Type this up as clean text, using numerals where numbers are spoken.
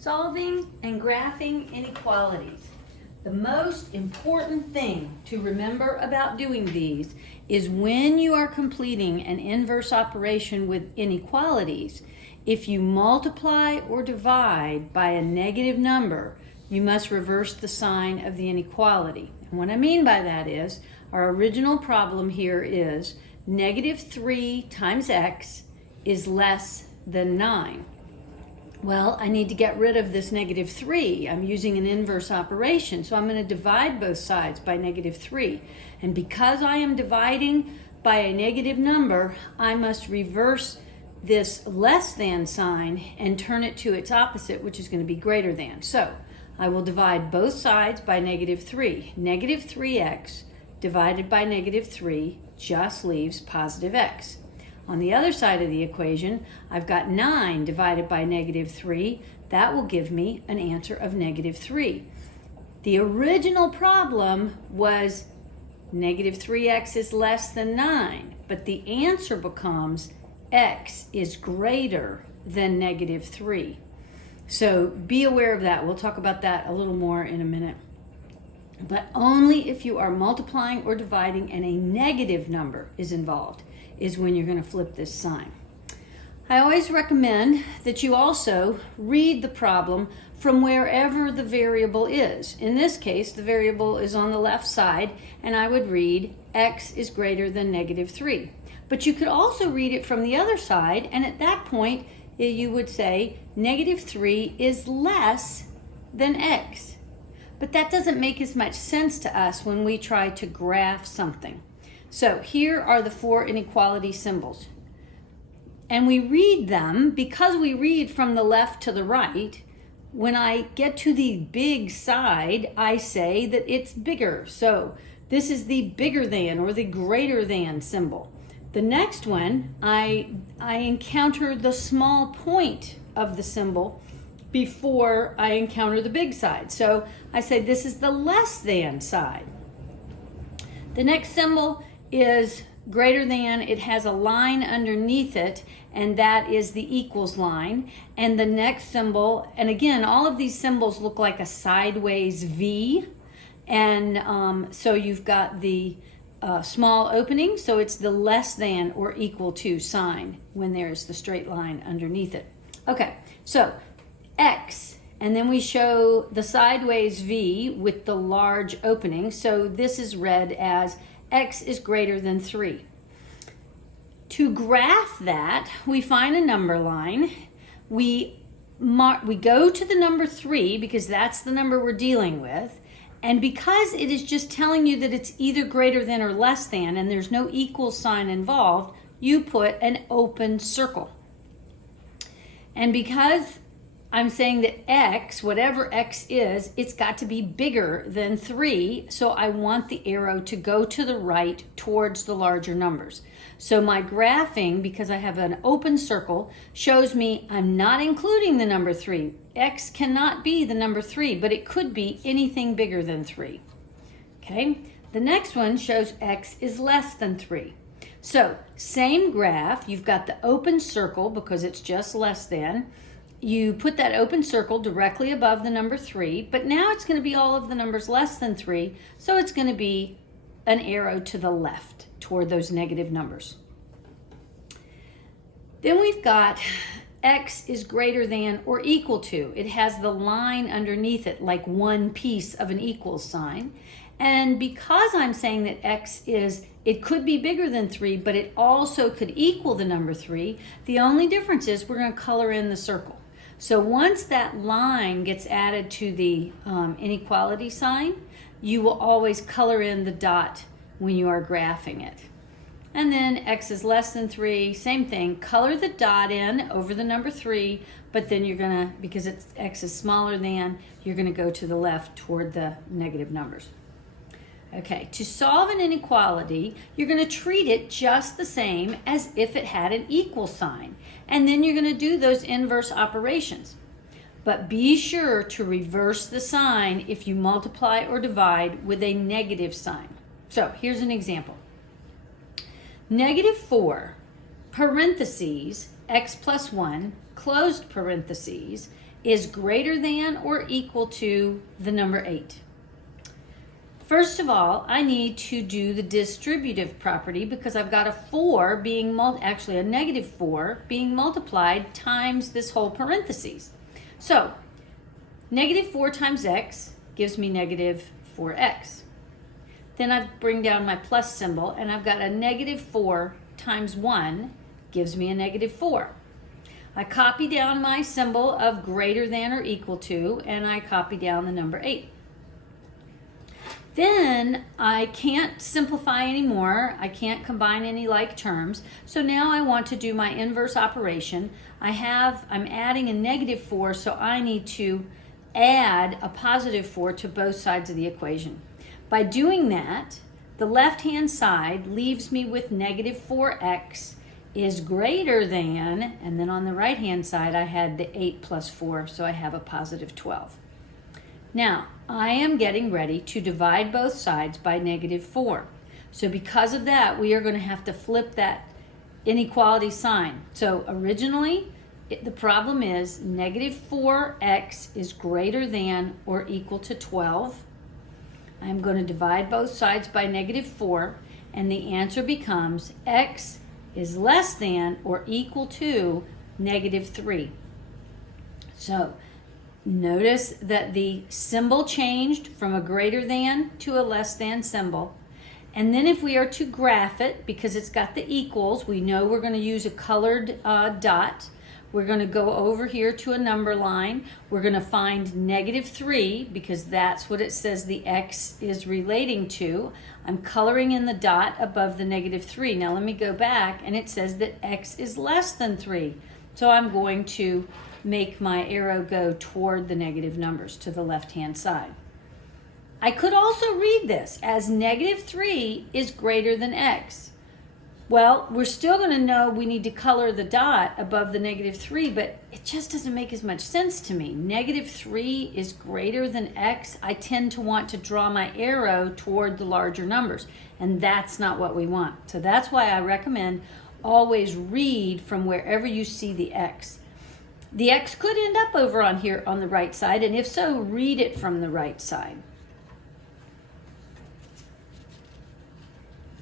Solving and graphing inequalities. The most important thing to remember about doing these is when you are completing an inverse operation with inequalities, if you multiply or divide by a negative number, you must reverse the sign of the inequality. And what I mean by that is, our original problem here is negative 3 times x is less than 9. Well, I need to get rid of this negative 3. I'm using an inverse operation, so I'm going to divide both sides by negative 3. And because I am dividing by a negative number, I must reverse this less than sign and turn it to its opposite, which is going to be greater than. So I will divide both sides by negative 3. Negative 3x divided by negative 3 just leaves positive x. On the other side of the equation, I've got 9 divided by negative 3. That will give me an answer of negative 3. The original problem was negative 3x is less than 9, but the answer becomes x is greater than negative 3. So be aware of that. We'll talk about that a little more in a minute. But only if you are multiplying or dividing and a negative number is involved is when you're going to flip this sign. I always recommend that you also read the problem from wherever the variable is. In this case, the variable is on the left side, and I would read x is greater than negative 3. But you could also read it from the other side, and at that point, you would say negative 3 is less than x. But that doesn't make as much sense to us when we try to graph something. So here are the 4 inequality symbols. And we read them, because we read from the left to the right, when I get to the big side, I say that it's bigger. So this is the bigger than or the greater than symbol. The next one, I encounter the small point of the symbol before I encounter the big side. So I say this is the less than side. The next symbol is greater than. It has a line underneath it, and that is the equals line. And the next symbol, and again, all of these symbols look like a sideways V. And so you've got the small opening, so it's the less than or equal to sign when there's the straight line underneath it. Okay, so x, and then we show the sideways V with the large opening. So this is read as x is greater than 3. To graph that, we find a number line. We go to the number 3 because that's the number we're dealing with. And because it is just telling you that it's either greater than or less than, and there's no equal sign involved, you put an open circle. And because I'm saying that x, whatever x is, it's got to be bigger than 3, so I want the arrow to go to the right towards the larger numbers. So my graphing, because I have an open circle, shows me I'm not including the number 3. X cannot be the number 3, but it could be anything bigger than 3. Okay, the next one shows x is less than 3. So same graph, you've got the open circle because it's just less than. You put that open circle directly above the number 3, but now it's going to be all of the numbers less than 3, so it's going to be an arrow to the left toward those negative numbers. Then we've got x is greater than or equal to. It has the line underneath it like one piece of an equal sign. And because I'm saying that x is, it could be bigger than 3, but it also could equal the number 3, the only difference is we're going to color in the circle. So once that line gets added to the inequality sign, you will always color in the dot when you are graphing it. And then x is less than 3, same thing, color the dot in over the number 3, but then you're gonna, because x is smaller than, you're gonna go to the left toward the negative numbers. Okay, to solve an inequality, you're going to treat it just the same as if it had an equal sign. And then you're going to do those inverse operations. But be sure to reverse the sign if you multiply or divide with a negative sign. So here's an example. Negative 4, parentheses, x plus 1, closed parentheses, is greater than or equal to the number 8? First of all, I need to do the distributive property because I've got a 4 being, actually a negative 4 being multiplied times this whole parentheses. So, negative 4 times x gives me negative 4x. Then I bring down my plus symbol and I've got a negative 4 times 1 gives me a negative 4. I copy down my symbol of greater than or equal to, and I copy down the number 8. Then I can't simplify anymore. I can't combine any like terms. So now I want to do my inverse operation. I'm adding a negative 4, so I need to add a positive 4 to both sides of the equation. By doing that, the left-hand side leaves me with negative 4x is greater than, and then on the right-hand side I had the 8 plus 4, so I have a positive 12. Now, I am getting ready to divide both sides by negative 4. So because of that, we are going to have to flip that inequality sign. So originally, the problem is negative 4x is greater than or equal to 12. I'm going to divide both sides by negative 4, and the answer becomes x is less than or equal to negative 3. So notice that the symbol changed from a greater than to a less than symbol. And then if we are to graph it, because it's got the equals, we know we're going to use a colored dot. We're going to go over here to a number line. We're going to find negative 3 because that's what it says the x is relating to. I'm coloring in the dot above the negative 3. Now let me go back, and it says that x is less than 3. So I'm going to make my arrow go toward the negative numbers to the left-hand side. I could also read this as negative 3 is greater than x. Well, we're still going to know we need to color the dot above the negative 3, but it just doesn't make as much sense to me. Negative 3 is greater than x. I tend to want to draw my arrow toward the larger numbers, and that's not what we want. So that's why I recommend always read from wherever you see the x. The x could end up over on here on the right side, and if so, read it from the right side.